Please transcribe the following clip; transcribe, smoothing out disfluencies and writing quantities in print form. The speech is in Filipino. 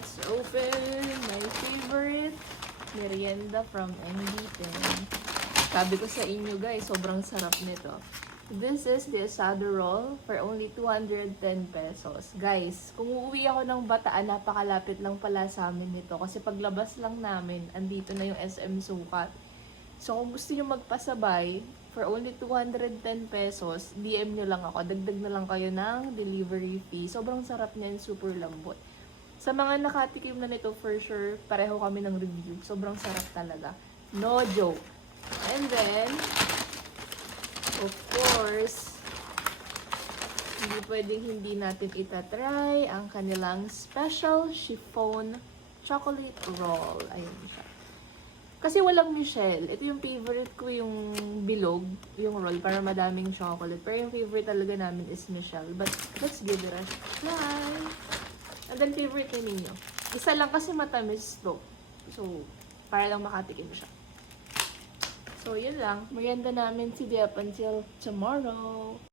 let's open my favorite merienda from NB10. Sabi ko sa inyo guys, sobrang sarap nito. This is the asado roll for only 210 pesos. Guys, kung uuwi ako ng Bataan, napakalapit lang pala sa amin nito. Kasi paglabas lang namin, andito na yung SM Sukat. So kung gusto nyo magpasabay, for only 210 pesos, DM nyo lang ako. Dagdag na lang kayo ng delivery fee. Sobrang sarap niyan, super lambot. Sa mga nakatikim na nito, for sure, pareho kami ng review. Sobrang sarap talaga. No joke. And then, of course, hindi pwedeng hindi natin itatry ang kanilang special chiffon chocolate roll. Ayun siya. Kasi walang Michelle. Ito yung favorite ko, yung bilog, yung roll, para madaming chocolate. Pero yung favorite talaga namin is Michelle. But let's give it a try. And then favorite na ninyo. Isa lang kasi matamis to. So, para lang makatikim siya. So, yun lang. Merienda namin si Dep until tomorrow.